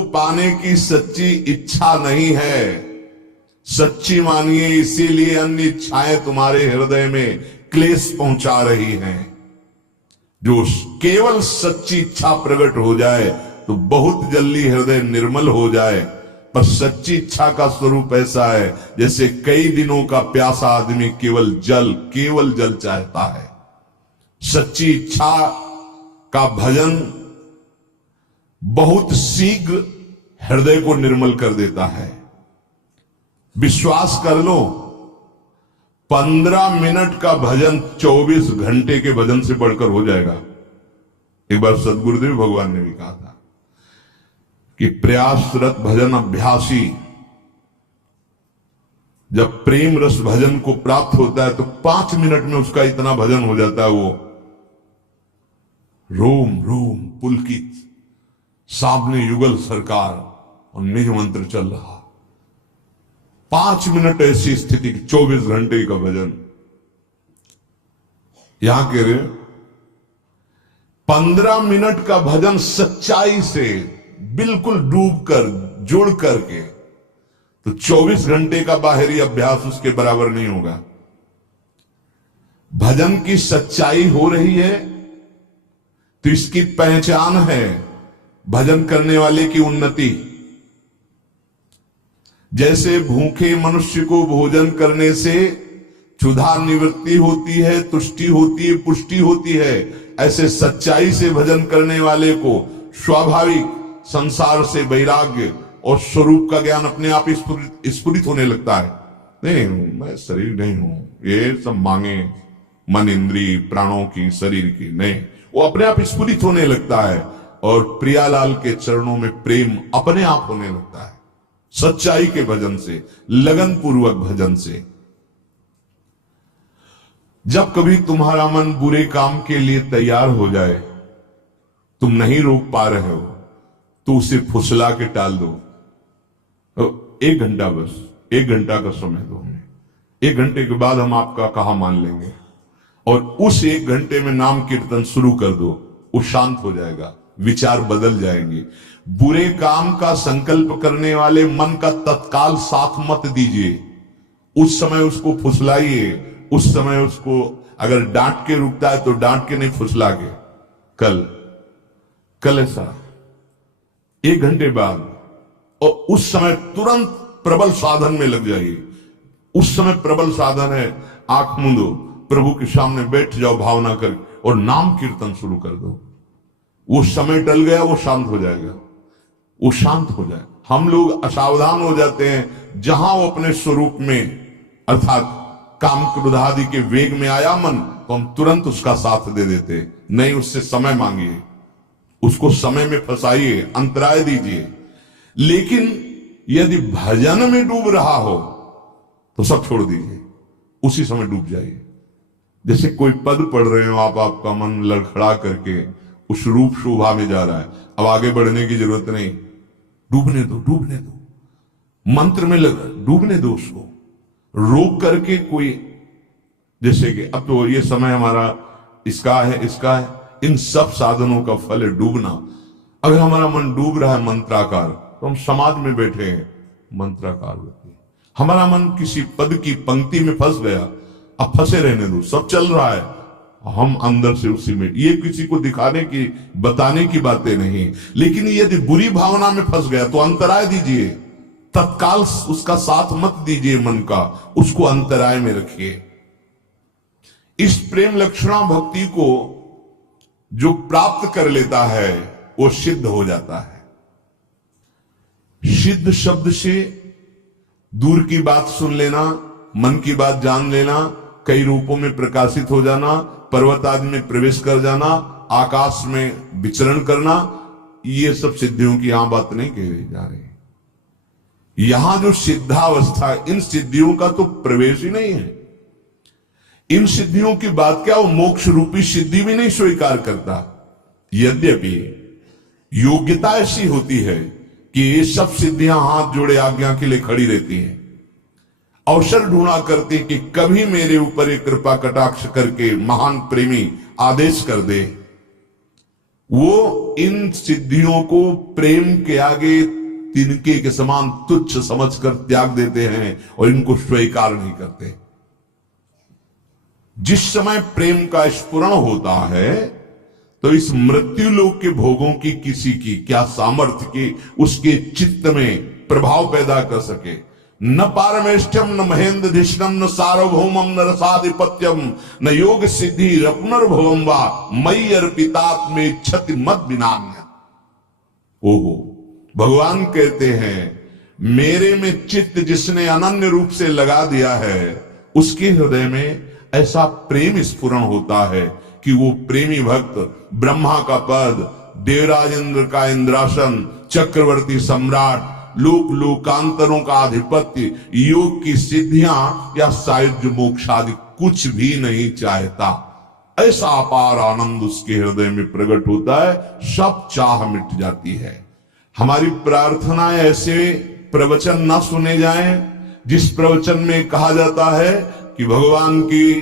को पाने की सच्ची इच्छा नहीं है। सच्ची मानिए, इसीलिए अन्य इच्छाएं तुम्हारे हृदय में क्लेश पहुंचा रही हैं। जो केवल सच्ची इच्छा प्रकट हो जाए तो बहुत जल्दी हृदय निर्मल हो जाए। पर सच्ची इच्छा का स्वरूप ऐसा है जैसे कई दिनों का प्यासा आदमी केवल जल चाहता है। सच्ची इच्छा का भजन बहुत शीघ्र हृदय को निर्मल कर देता है। विश्वास कर लो, 15 मिनट का भजन 24 घंटे के भजन से बढ़कर हो जाएगा। एक बार सदगुरुदेव भगवान ने भी कहा था कि प्रयासरत भजन अभ्यासी जब प्रेम रस भजन को प्राप्त होता है तो 5 मिनट में उसका इतना भजन हो जाता है, वो रोम रोम पुलकित, सामने युगल सरकार और निज मंत्र चल रहा। 5 मिनट ऐसी स्थिति, 24 घंटे का भजन। यहां कह रहे 15 मिनट का भजन सच्चाई से बिल्कुल डूब कर जुड़ करके, तो 24 घंटे का बाहरी अभ्यास उसके बराबर नहीं होगा। भजन की सच्चाई हो रही है तो इसकी पहचान है भजन करने वाले की उन्नति। जैसे भूखे मनुष्य को भोजन करने से क्षुधा निवृत्ति होती है, तुष्टि होती है, पुष्टि होती है, ऐसे सच्चाई से भजन करने वाले को स्वाभाविक संसार से वैराग्य और स्वरूप का ज्ञान अपने आप स्फुरित होने लगता है। नहीं, मैं शरीर नहीं हूं, ये सब मांगे मन इंद्रिय प्राणों की, शरीर की नहीं, वो अपने आप स्फुरित होने लगता है और प्रियालाल के चरणों में प्रेम अपने आप होने लगता है। सच्चाई के भजन से, लगन पूर्वक भजन से। जब कभी तुम्हारा मन बुरे काम के लिए तैयार हो जाए, तुम नहीं रोक पा रहे हो, तो उसे फुसला के टाल दो। 1 घंटा, बस 1 घंटा का समय दो हमें, 1 घंटे के बाद हम आपका कहा मान लेंगे, और उस 1 घंटे में नाम कीर्तन शुरू कर दो। वो शांत हो जाएगा, विचार बदल जाएंगे। बुरे काम का संकल्प करने वाले मन का तत्काल साथ मत दीजिए। उस समय उसको फुसलाइए, उस समय उसको अगर डांट के रुकता है तो डांट के नहीं, फुसला के। कल ऐसा 1 घंटे बाद, और उस समय तुरंत प्रबल साधन में लग जाइए। उस समय प्रबल साधन है, आंख मूंदो, प्रभु के सामने बैठ जाओ भावना कर, और नाम कीर्तन शुरू कर दो। वो समय टल गया, वो शांत हो जाएगा, वो शांत हो जाए। हम लोग असावधान हो जाते हैं, जहां वो अपने स्वरूप में अर्थात काम क्रोध आदि के वेग में आया मन, तो हम तुरंत उसका साथ दे देते। नहीं, उससे समय मांगिए, उसको समय में फंसाइए, अंतराय दीजिए। लेकिन यदि भजन में डूब रहा हो तो सब छोड़ दीजिए, उसी समय डूब जाइए। जैसे कोई पद पढ़ रहे हो आप, आपका मन लड़खड़ा करके उस रूप शोभा में जा रहा है, अब आगे बढ़ने की जरूरत नहीं, डूबने दो, डूबने दो, मंत्र में लगा, डूबने दो उसको। रोक करके कोई, जैसे कि अब तो ये समय हमारा इसका है, इसका है, इन सब साधनों का फल है डूबना। अगर हमारा मन डूब रहा है मंत्राकार, तो हम समाज में बैठे हैं, मंत्राकार होते हैं। हमारा मन किसी पद की पंक्ति में फंस गया, अब फंसे रहने दो, सब चल रहा है, हम अंदर से उसी में। ये किसी को दिखाने की, बताने की बातें नहीं। लेकिन यदि बुरी भावना में फंस गया तो अंतराय दीजिए, तत्काल उसका साथ मत दीजिए मन का, उसको अंतराय में रखिए। इस प्रेम लक्षणा भक्ति को जो प्राप्त कर लेता है वो सिद्ध हो जाता है। सिद्ध शब्द से दूर की बात सुन लेना, मन की बात जान लेना, कई रूपों में प्रकाशित हो जाना, पर्वत आदि में प्रवेश कर जाना, आकाश में विचरण करना, ये सब सिद्धियों की यहां बात नहीं कही जा रही। यहां जो सिद्धावस्था, इन सिद्धियों का तो प्रवेश ही नहीं है। इन सिद्धियों की बात क्या, वो मोक्ष रूपी सिद्धि भी नहीं स्वीकार करता। यद्यपि योग्यता ऐसी होती है कि ये सब सिद्धियां हाथ जोड़े आज्ञा के लिए खड़ी रहती हैं, अवसर ढूंढा करती कि कभी मेरे ऊपर एक कृपा कटाक्ष करके महान प्रेमी आदेश कर दे। वो इन सिद्धियों को प्रेम के आगे तिनके के समान तुच्छ समझकर त्याग देते हैं और इनको स्वीकार नहीं करते। जिस समय प्रेम का स्फुरण होता है तो इस मृत्यु लोक के भोगों की किसी की क्या सामर्थ्य की उसके चित्त में प्रभाव पैदा कर सके। न पारमेष्ठ्यम न महेंद्रधिष्णम न सार्वभौमम न रसाधिपत्यम न योग सिद्धि पुनर्भवम वा मयि अर्पितात्मे क्षति मत विनान्य। ओहो, भगवान कहते हैं मेरे में चित्त जिसने अनन्य रूप से लगा दिया है उसके हृदय में ऐसा प्रेम स्फुरण होता है कि वो प्रेमी भक्त ब्रह्मा का पद, देवराज इंद्र का इंद्रासन, चक्रवर्ती सम्राट, लोक लोकांतरों का आधिपत्य, योग की सिद्धियां या सायुज्य मोक्ष आदि कुछ भी नहीं चाहता। ऐसा अपार आनंद उसके हृदय में प्रकट होता है, सब चाह मिट जाती है। हमारी प्रार्थना ऐसे प्रवचन ना सुने जाएं जिस प्रवचन में कहा जाता है कि भगवान की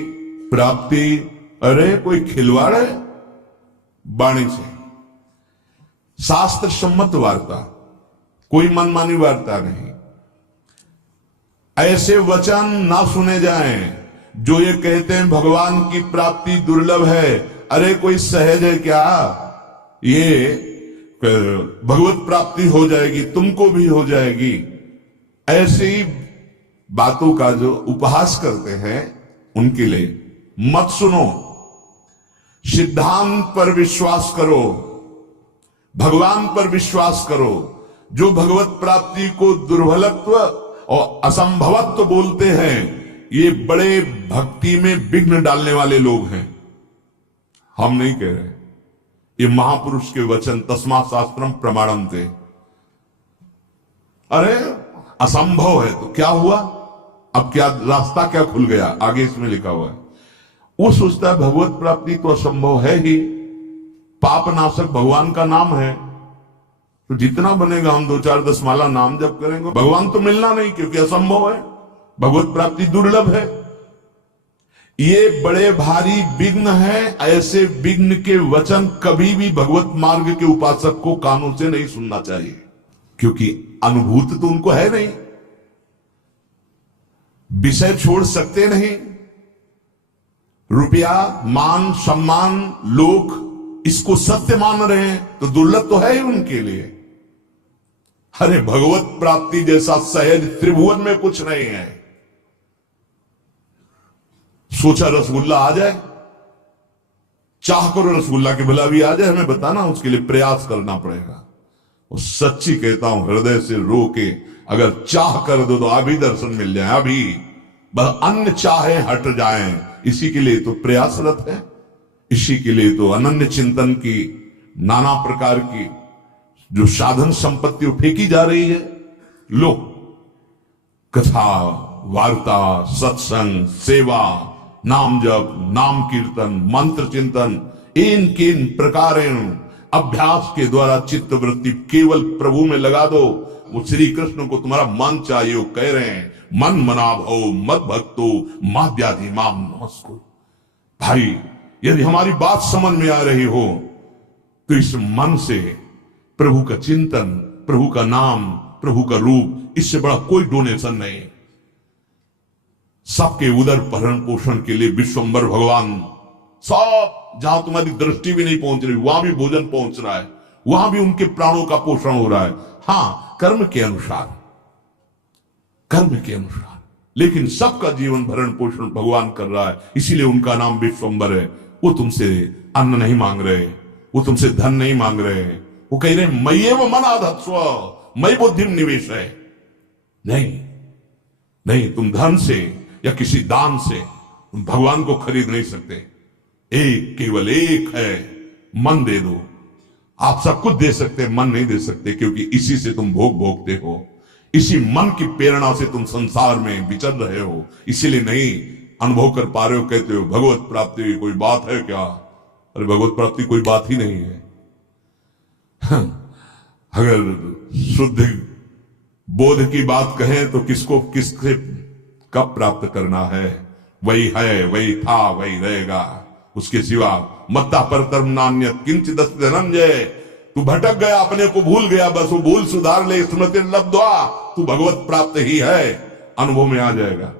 प्राप्ति, अरे कोई खिलवाड़ है वाणी से, शास्त्र सम्मत वार्ता, कोई मनमानी वार्ता नहीं। ऐसे वचन ना सुने जाएं जो ये कहते हैं भगवान की प्राप्ति दुर्लभ है, अरे कोई सहज है क्या, ये भगवत प्राप्ति हो जाएगी, तुमको भी हो जाएगी। ऐसे ही बातों का जो उपहास करते हैं उनके लिए मत सुनो। सिद्धांत पर विश्वास करो, भगवान पर विश्वास करो। जो भगवत प्राप्ति को दुर्बलत्व और असंभवत्व बोलते हैं ये बड़े भक्ति में विघ्न डालने वाले लोग हैं, हम नहीं कह रहे। ये महापुरुष के वचन तस्मा शास्त्रम प्रमाणम थे। अरे असंभव है तो क्या हुआ, अब क्या रास्ता क्या खुल गया, आगे इसमें लिखा हुआ है। वो सोचता है भगवत प्राप्ति तो असंभव है ही, पाप नाशक भगवान का नाम है, तो जितना बनेगा हम 2-4-10 माला नाम जप करेंगे, भगवान तो मिलना नहीं क्योंकि असंभव है, भगवत प्राप्ति दुर्लभ है। ये बड़े भारी विघ्न है। ऐसे विघ्न के वचन कभी भी भगवत मार्ग के उपासक को कानों से नहीं सुनना चाहिए, क्योंकि अनुभूति तो उनको है नहीं, विषय छोड़ सकते नहीं। रुपया, मान, सम्मान, लोक इसको सत्य मान रहे हैं तो दुर्लभ तो है ही उनके लिए। अरे भगवत प्राप्ति जैसा सहज त्रिभुवन में कुछ नहीं है। सोचा रसगुल्ला आ जाए, चाह करो रसगुल्ला के भला भी आ जाए, हमें बताना, उसके लिए प्रयास करना पड़ेगा। और सच्ची कहता हूं हृदय से रो के अगर चाह कर दो तो अभी दर्शन मिल जाए, अभी बस अन्य चाहे हट जाएं। इसी के लिए तो प्रयासरत है, इसी के लिए तो अनन्य चिंतन की नाना प्रकार की जो साधन संपत्ति फेंकी जा रही है। लो, कथा, वार्ता, सत्संग, सेवा, नाम जप, नाम कीर्तन, मंत्र चिंतन, इन किन प्रकारेण अभ्यास के द्वारा चित्त वृत्ति केवल प्रभु में लगा दो। वो श्री कृष्ण को तुम्हारा मन चाहिए, वो कह रहे हैं मन मना भो मत भक्तो माध्याधि माम नमस्कुर। भाई यदि हमारी बात समझ में आ रही हो तो इस मन से प्रभु का चिंतन, प्रभु का नाम, प्रभु का रूप, इससे बड़ा कोई डोनेशन नहीं। सबके उदर भरण पोषण के लिए विश्वंभर भगवान, सब जहां तुम्हारी दृष्टि भी नहीं पहुंच रही वहां भी भोजन पहुंच रहा है, वहां भी उनके प्राणों का पोषण हो रहा है। हां, कर्म के अनुसार, कर्म के अनुसार, लेकिन सबका जीवन भरण पोषण भगवान कर रहा है। इसीलिए उनका नाम विश्वंभर है। वो तुमसे अन्न नहीं मांग रहे, वो तुमसे धन नहीं मांग रहे, वो कह रहे मय्येव मनाधत्स्व मयि बुद्धिम निवेश है। नहीं नहीं, तुम धन से या किसी दान से तुम भगवान को खरीद नहीं सकते। एक, केवल एक है, मन दे दो। आप सब कुछ दे सकते हैं, मन नहीं दे सकते, क्योंकि इसी से तुम भोग भोगते हो, इसी मन की प्रेरणा से तुम संसार में विचर रहे हो, इसीलिए नहीं अनुभव कर पा रहे हो। कहते हो भगवत प्राप्ति कोई बात है क्या? अरे भगवत प्राप्ति कोई बात ही नहीं है। अगर शुद्ध बोध की बात कहें तो किसको किससे कब प्राप्त करना है, वही है, वही था, वही रहेगा। उसके सिवा मत्ता परतर्म नान्यत किंचित धनंजय। तू भटक गया, अपने को भूल गया, बस वो भूल सुधार ले, स्मृति लब्ध्वा, तू भगवत प्राप्त ही है, अनुभव में आ जाएगा।